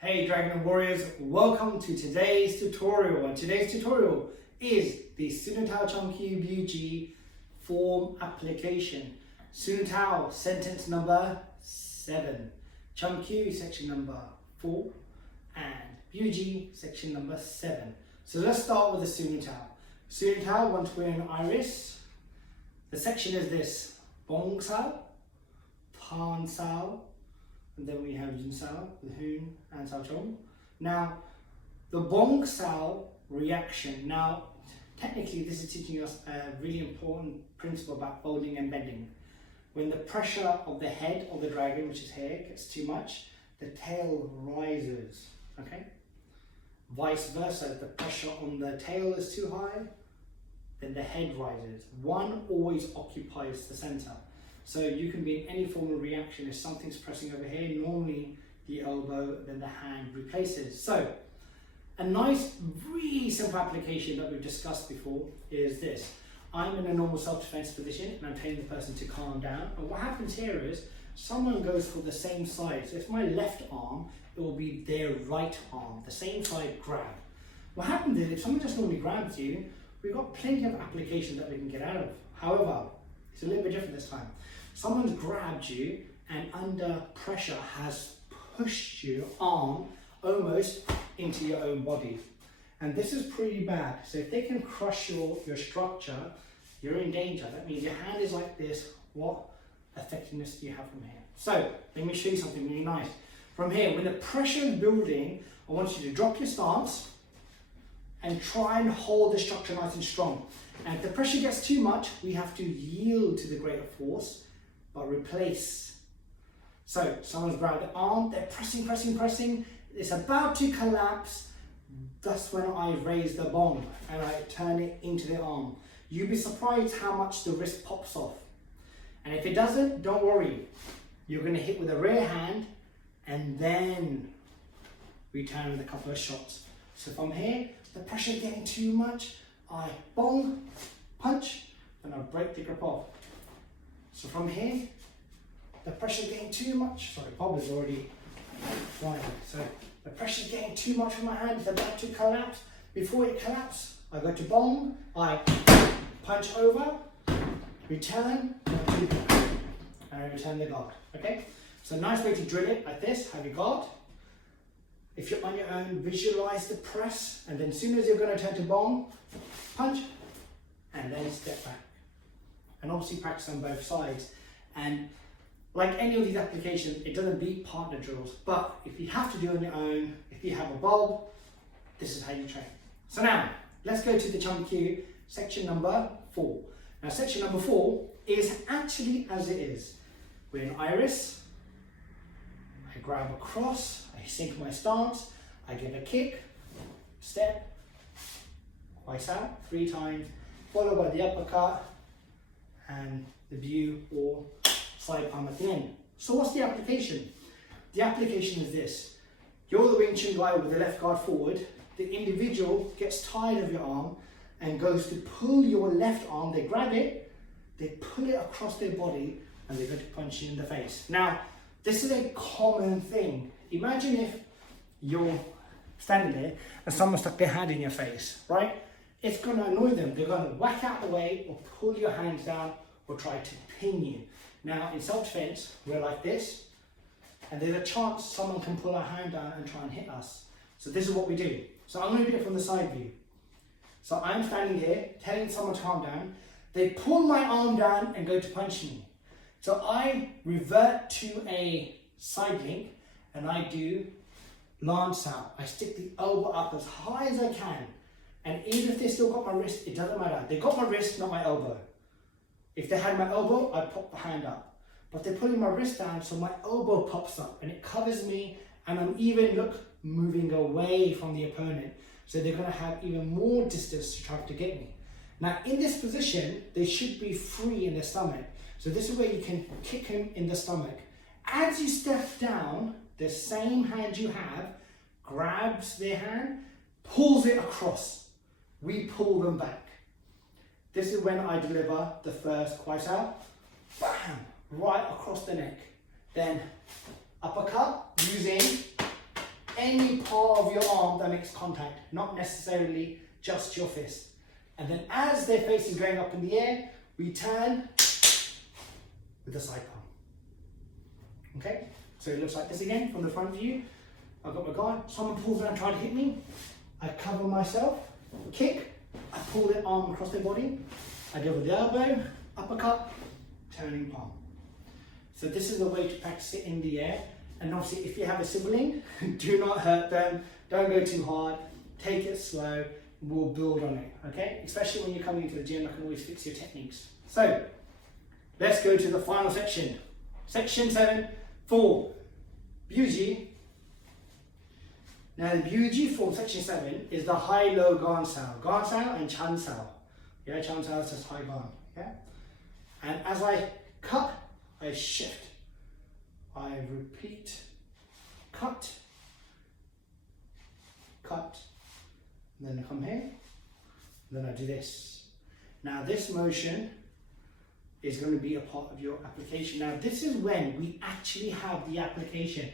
Hey Dragon and Warriors, welcome to today's tutorial. And today's tutorial is the Sunatao Chungkyu BUG form application. Sunatao sentence number 7, Chungkyu section number 4, and BUG section number 7. So let's start with the Sunatao. Sunatao, once we're in iris, the section is this: Bong Sao, Pan Sao, and then we have Jin Sao, the Hoon, and Sao Chong. Now, the Bong Sao reaction. Now, technically, this is teaching us a really important principle about folding and bending. When the pressure of the head of the dragon, which is here, gets too much, the tail rises, okay? Vice versa, if the pressure on the tail is too high, then the head rises. One always occupies the center. So you can be in any form of reaction. If something's pressing over here, normally the elbow, then the hand replaces. So a nice, really simple application that we've discussed before is this. I'm in a normal self-defense position and I'm telling the person to calm down. And what happens here is someone goes for the same side. So if my left arm, it will be their right arm, the same side grab. What happens is if someone just normally grabs you, we've got plenty of applications that we can get out of. However, it's a little bit different this time. Someone's grabbed you and under pressure has pushed your arm almost into your own body. And this is pretty bad. So if they can crush your structure, you're in danger. That means your hand is like this. What effectiveness do you have from here? So let me show you something really nice. From here, when the pressure is building, I want you to drop your stance and try and hold the structure nice and strong. And if the pressure gets too much, we have to yield to the greater force, but replace. So someone's grabbed the arm, they're pressing, it's about to collapse. That's when I raise the bong and I turn it into the arm. You'd be surprised how much the wrist pops off. And if it doesn't, don't worry. You're gonna hit with a rear hand and then return with a couple of shots. So from here, the pressure is getting too much, I bong, punch, and I break the grip off. So from here, the pressure is getting too much. Sorry, Bob is already flying. So the pressure is getting too much from my hand, it's about to collapse. Before it collapses, I go to bong, I punch over, return, and I return the guard, okay? So a nice way to drill it like this, have your guard. If you're on your own, visualize the press, and then as soon as you're going to turn to bong, punch, and then step back. And obviously practice on both sides. And like any of these applications, it doesn't beat partner drills, but if you have to do it on your own, if you have a bulb, this is how you train. So now, let's go to the Chungkyu section number 4. Now section number 4 is actually as it is. We're in iris, I grab across, I sink my stance, I give a kick, step, twice out, 3 times, followed by the uppercut and the view or side palm at the end. So what's the application? The application is this. You're the Wing Chun guy with the left guard forward. The individual gets tired of your arm and goes to pull your left arm. They grab it, they pull it across their body, and they go to punch you in the face. Now, this is a common thing. Imagine if you're standing there and someone stuck their hand in your face, right? It's going to annoy them. They're going to whack out the way or pull your hands down or try to pin you. Now, in self-defense, we're like this, and there's a chance someone can pull our hand down and try and hit us. So this is what we do. So I'm going to do it from the side view. So I'm standing here, telling someone to calm down. They pull my arm down and go to punch me. So I revert to a side link and I do lance out. I stick the elbow up as high as I can. And even if they still got my wrist, it doesn't matter. They got my wrist, not my elbow. If they had my elbow, I'd pop the hand up. But they're pulling my wrist down, so my elbow pops up and it covers me, and I'm even, moving away from the opponent. So they're gonna have even more distance to try to get me. Now in this position, they should be free in their stomach. So this is where you can kick him in the stomach. As you step down, the same hand you have grabs their hand, pulls it across. We pull them back. This is when I deliver the first Kwai Sao, bam, right across the neck. Then uppercut using any part of your arm that makes contact, not necessarily just your fist. And then as their face is going up in the air, we turn with the side palm. Okay? So it looks like this again from the front view. I've got my guard, someone pulls around trying to hit me, I cover myself, kick, I pull their arm across their body, I go with the elbow, uppercut, turning palm. So this is the way to practice it in the air. And obviously if you have a sibling, do not hurt them, don't go too hard, take it slow, we'll build on it, okay? Especially when you're coming into the gym, I can always fix your techniques. So, let's go to the final section. Section 7 for Byuji. Now the Byuji for section 7 is the high-low Gan Sao. Gan Sao and Chan Sao. Yeah, Chan Sao is just high Gan, yeah? And as I cut, I shift. I repeat, cut, cut, and then I come here, and then I do this. Now this motion is going to be a part of your application. Now this is when we actually have the application.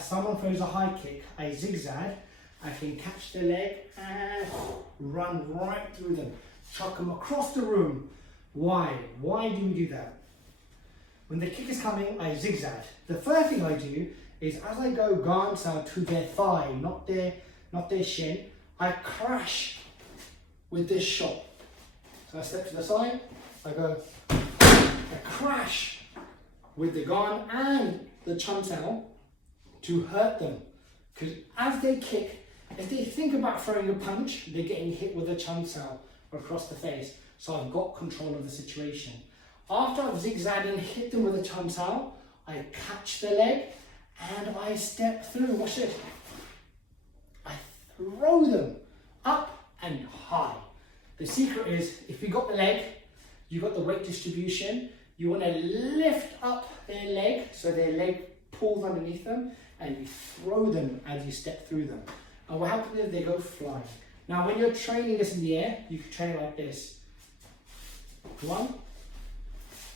Someone throws a high kick, I zigzag, I can catch the leg and run right through them, chuck them across the room. Why? Why do we do that? When the kick is coming, I zigzag. The first thing I do is as I go Gan Sao to their thigh, not their shin, I crash with this shot. So I step to the side, I go, I crash with the Gan and the Chan Sao to hurt them. Because as they kick, if they think about throwing a punch, they're getting hit with a Chan Sao across the face. So I've got control of the situation. After I've zigzagged and hit them with a Chan Sao, I catch the leg and I step through. Watch this. I throw them up and high. The secret is, if you got the leg, you got the weight distribution, you want to lift up their leg so their leg pulls underneath them and you throw them as you step through them. And what happens is they go flying. Now when you're training this in the air, you can train it like this. 1,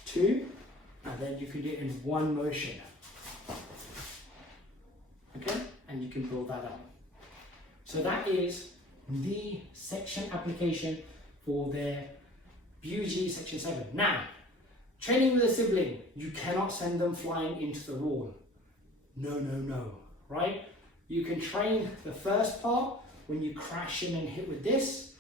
2, and then you can do it in one motion. Okay, and you can build that up. So that is the section application for their Byuji section 7. Now, training with a sibling, you cannot send them flying into the wall. No, no, no, right? You can train the first part when you crash in and hit with this,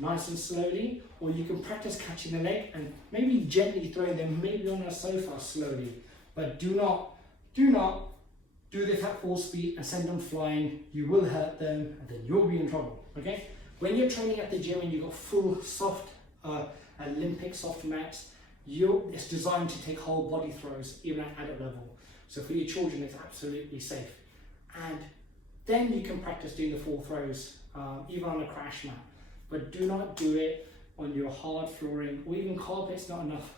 nice and slowly, or you can practice catching the leg and maybe gently throwing them maybe on a sofa slowly. But do not do this at full speed and send them flying. You will hurt them and then you'll be in trouble, okay? When you're training at the gym and you've got full soft, Olympic soft mats, it's designed to take whole body throws, even at adult level. So for your children, it's absolutely safe. And then you can practice doing the full throws, even on a crash mat. But do not do it on your hard flooring or even carpets, not enough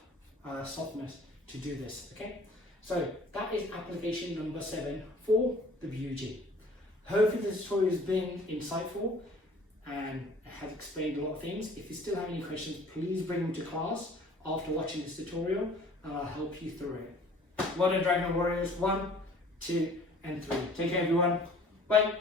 softness to do this, okay? So that is application number 7 for the Byuji. Hopefully this tutorial has been insightful and has explained a lot of things. If you still have any questions, please bring them to class after watching this tutorial and I'll help you through it. Well done, Dragon Warriors. 1, 2, and 3. Take care, everyone. Bye.